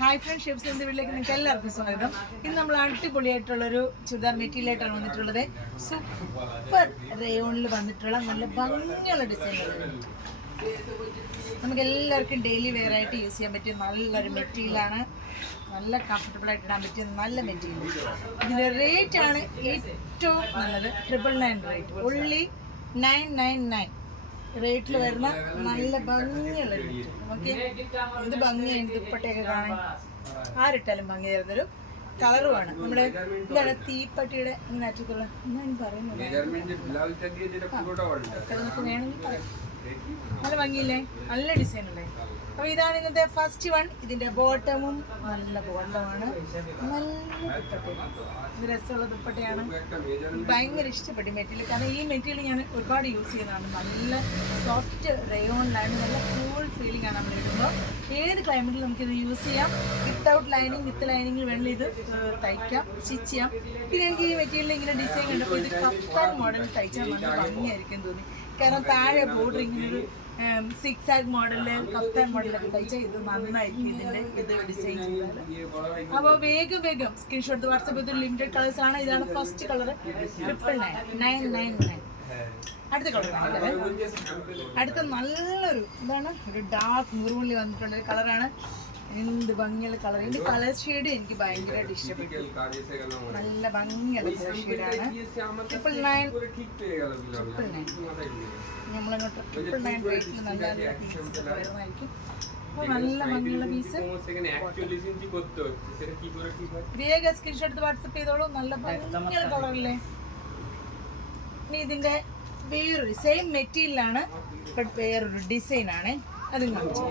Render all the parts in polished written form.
Hi front shapes എന്ന വീട്ടിലേക്ക് നിങ്ങൾക്ക് എല്ലാവർക്കും സ്വാഗതം. ഇന്ന് നമ്മൾ അടിപൊളിയായിട്ടുള്ളൊരു ചുരിദാർ മെറ്റീരിയലായിട്ടാണ് വന്നിട്ടുള്ളത്. സൂപ്പർ റേയോണിൽ വന്നിട്ടുള്ള നല്ല ഭംഗിയുള്ള ഡിസൈനുകൾ. നമുക്ക് എല്ലാവർക്കും ഡെയിലി വെയർ ആയിട്ട് യൂസ് ചെയ്യാൻ പറ്റിയ നല്ലൊരു മെറ്റീരിയലാണ്. നല്ല കംഫർട്ടബിൾ ആയിട്ട് ഇടാൻ പറ്റിയ നല്ല മെറ്റീരിയൽ. ഇതിൻ്റെ റേറ്റ് ആണ് ഏറ്റവും നല്ലത്. 999 റേറ്റ്, only 999 റേറ്റിൽ വരുന്ന നല്ല ഭംഗിയുള്ള മെറ്റീരിയൽ. നമുക്ക് എന്ത് ഭംഗിയാണ് ദുപ്പട്ടയൊക്കെ കാണാൻ, ആരിട്ടാലും ഭംഗി തരുന്നൊരു കളറുമാണ്. നമ്മുടെ എന്താണ് തീപ്പട്ടിയുടെ ഇങ്ങനെ അറ്റത്തുള്ള എന്നാണ് പറയുന്നത്, വേണമെങ്കിൽ പറയാം. നല്ല ഭംഗിയില്ലേ, നല്ല ഡിസൈൻ അല്ലേ. അപ്പോൾ ഇതാണ് ഇന്നത്തെ ഫസ്റ്റ് വൺ. ഇതിൻ്റെ ബോട്ടമും നല്ല ബോട്ടമാണ്, നല്ല ദുപ്പട്ടയാണ്. ഇത് രസമുള്ള ദുപ്പട്ടയാണ്. ഭയങ്കര ഇഷ്ടപ്പെട്ടു മെറ്റീരിയൽ. കാരണം ഈ മെറ്റീരിയൽ ഞാൻ ഒരുപാട് യൂസ് ചെയ്യുന്നതാണ്. നല്ല സോഫ്റ്റ് റേയോണിലാണ്, നല്ല കൂൾ ഫീലിംഗ് ആണ് നമ്മൾ ഇടുമ്പോൾ. ഏത് ക്ലൈമറ്റിൽ നമുക്കിത് യൂസ് ചെയ്യാം. വിത്തൗട്ട് ലൈനിങ്, വിത്ത് ലൈനിങ്ങിൽ വേണമെങ്കിൽ ഇത് തയ്ക്കാം, സ്റ്റിച്ച് ചെയ്യാം. പിന്നെ എനിക്ക് ഈ മെറ്റീരിയൽ ഇങ്ങനെ ഡിസൈൻ കണ്ടപ്പോൾ ഇത് കഫ്താൻ മോഡൽ തയ്ച്ചാൽ നല്ല ഭംഗിയായിരിക്കും തോന്നി. കാരണം താഴെ ബോർഡർ ഇങ്ങനൊരു സിക്സ് ആഗ് മോഡലില്, കഫ്താൻ മോഡലൊക്കെ തയ്ച്ചാൽ ഇത് നന്നായിരിക്കും ഇതിൻ്റെ ഇത് ഡിസൈൻ ചെയ്താൽ. അപ്പോൾ വേഗം സ്ക്രീൻഷോട്ട് വാട്സപ്പ് ചെയ്ത് ലിമിറ്റഡ് കളേഴ്സ് ആണ്. ഇതാണ് ഫസ്റ്റ് കളർ, 999. അടുത്ത കളറാണ്, അടുത്ത നല്ലൊരു ഇതാണ്, ഒരു ഡാർക്ക് മുറുമുള്ളി വന്നിട്ടുള്ളൊരു കളറാണ്. എന്ത് ഭംഗിയുള്ള കളർ. ഇതിൻ്റെ കളർ ഷെയ്ഡ് എനിക്ക് ഭയങ്കരമായിട്ട് ഇഷ്ടപ്പെട്ടു. നല്ല ഭംഗിയുള്ള കളർ ഷെയ്ഡാണ്. 999 നമ്മളിങ്ങോട്ട് 999 റേറ്റിൽ നല്ല പീസ് വരുന്നതായിരിക്കും. അപ്പോൾ നല്ല ഭംഗിയുള്ള പീസ്. വേഗം സ്ക്രീൻഷോട്ട് എടുത്ത് വാട്സപ്പ് ചെയ്തോളൂ. നല്ല ഭംഗിയുള്ള കളറല്ലേ. ഇനി ഇതിൻ്റെ വേറൊരു സെയിം മെറ്റീരിയലാണ്, ബട്ട് വേറൊരു ഡിസൈനാണ്. അതും കാണിച്ചു.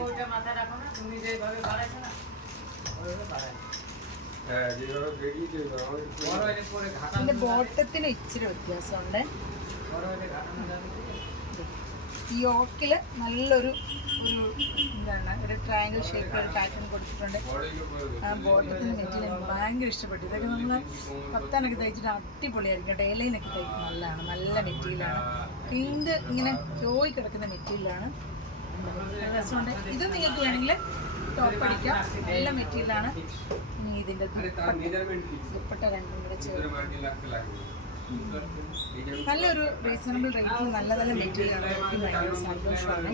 ഇതിൻ്റെ ബോട്ടത്തിന് ഇച്ചിരി വ്യത്യാസമുണ്ട്. ഈ യോക്കിൽ നല്ലൊരു എന്താണ് ഒരു ട്രയാങ്കിൾ ഷേപ്പിൽ ഒരു പാറ്റേൺ കൊടുത്തിട്ടുണ്ട്. ആ ബോട്ടത്തിന് മെറ്റീരിയൽ ഭയങ്കര ഇഷ്ടപ്പെട്ടു. ഇതൊക്കെ നമ്മൾ കഫ്താനൊക്കെ തയ്ച്ചിട്ട് അടിപൊളിയായിരിക്കും. ഡെയിലൈനൊക്കെ തയ്ക്കും നല്ലതാണ്, നല്ല മെറ്റീരിയലാണ്. ഇത് ഇങ്ങനെ ചോയി കിടക്കുന്ന മെറ്റീരിയലാണ്, രസമുണ്ട്. ഇത് നിങ്ങൾക്ക് വേണമെങ്കിൽ ടോപ്പ് അടിക്കാം, നല്ല മെറ്റീരിയലാണ്. ഇനി ഇതിൻ്റെ ദുപ്പട്ട രണ്ടും കൂടെ ചേർത്ത് നല്ലൊരു റീസണബിൾ റേറ്റിൽ നല്ല നല്ല മെറ്റീരിയലാണ്. ഭയങ്കര സന്തോഷമാണ്,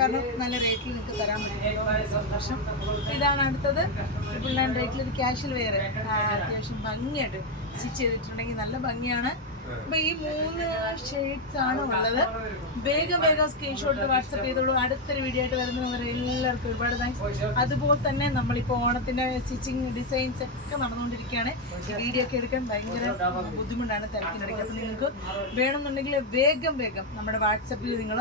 കാരണം നല്ല റേറ്റിൽ നിങ്ങൾക്ക് തരാൻ പറ്റും. സന്തോഷം. ഇതാണ് അടുത്തത്. 999 റേറ്റിൽ ഒരു ക്യാഷ്വൽ വെയർ, അത്യാവശ്യം ഭംഗിയായിട്ട് സ്റ്റിച്ച് ചെയ്തിട്ടുണ്ടെങ്കിൽ നല്ല ഭംഗിയാണ്. അപ്പോൾ ഈ 3 ഷെയ്ഡ്സ് ആണ് ഉള്ളത്. വേഗം സ്ക്രീൻഷോട്ട് വാട്സപ്പ് ചെയ്തോളൂ. അടുത്തൊരു വീഡിയോ ആയിട്ട് വരുന്നവരെ എല്ലാവർക്കും ഒരുപാട് താങ്ക്സ്. അതുപോലെ തന്നെ നമ്മളിപ്പോൾ ഓണത്തിൻ്റെ സ്റ്റിച്ചിങ് ഡിസൈൻസ് ഒക്കെ നടന്നുകൊണ്ടിരിക്കുകയാണ്. വീഡിയോ ഒക്കെ എടുക്കാൻ ഭയങ്കര ബുദ്ധിമുട്ടാണ് തിരക്കിനിടയ്ക്ക്. അപ്പോൾ നിങ്ങൾക്ക് വേണമെന്നുണ്ടെങ്കിൽ വേഗം നമ്മുടെ വാട്സപ്പിൽ നിങ്ങൾ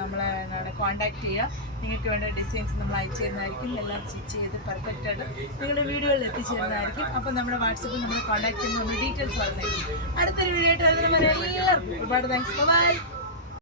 നമ്മളെ കോൺടാക്ട് ചെയ്യുക. നിങ്ങൾക്ക് വേണ്ട ഡിസൈൻസ് നമ്മൾ അയച്ചു തരുന്നതായിരിക്കും. എല്ലാം സ്റ്റിച്ച് ചെയ്ത് പെർഫെക്റ്റ് ആയിട്ട് നിങ്ങളുടെ വീഡിയോയിൽ എത്തിച്ചു തരുന്നതായിരിക്കും. അപ്പോൾ നമ്മുടെ വാട്സപ്പിൽ നമ്മൾ കോൺടാക്ട് ചെയ്യുന്ന നമ്മൾ ഡീറ്റെയിൽസ് പറഞ്ഞായിരിക്കും. അടുത്തൊരു വീഡിയോ ആയിട്ട് വരുന്നവരെ എല്ലാവർക്കും ഒരുപാട് താങ്ക്സ്. ബൈ.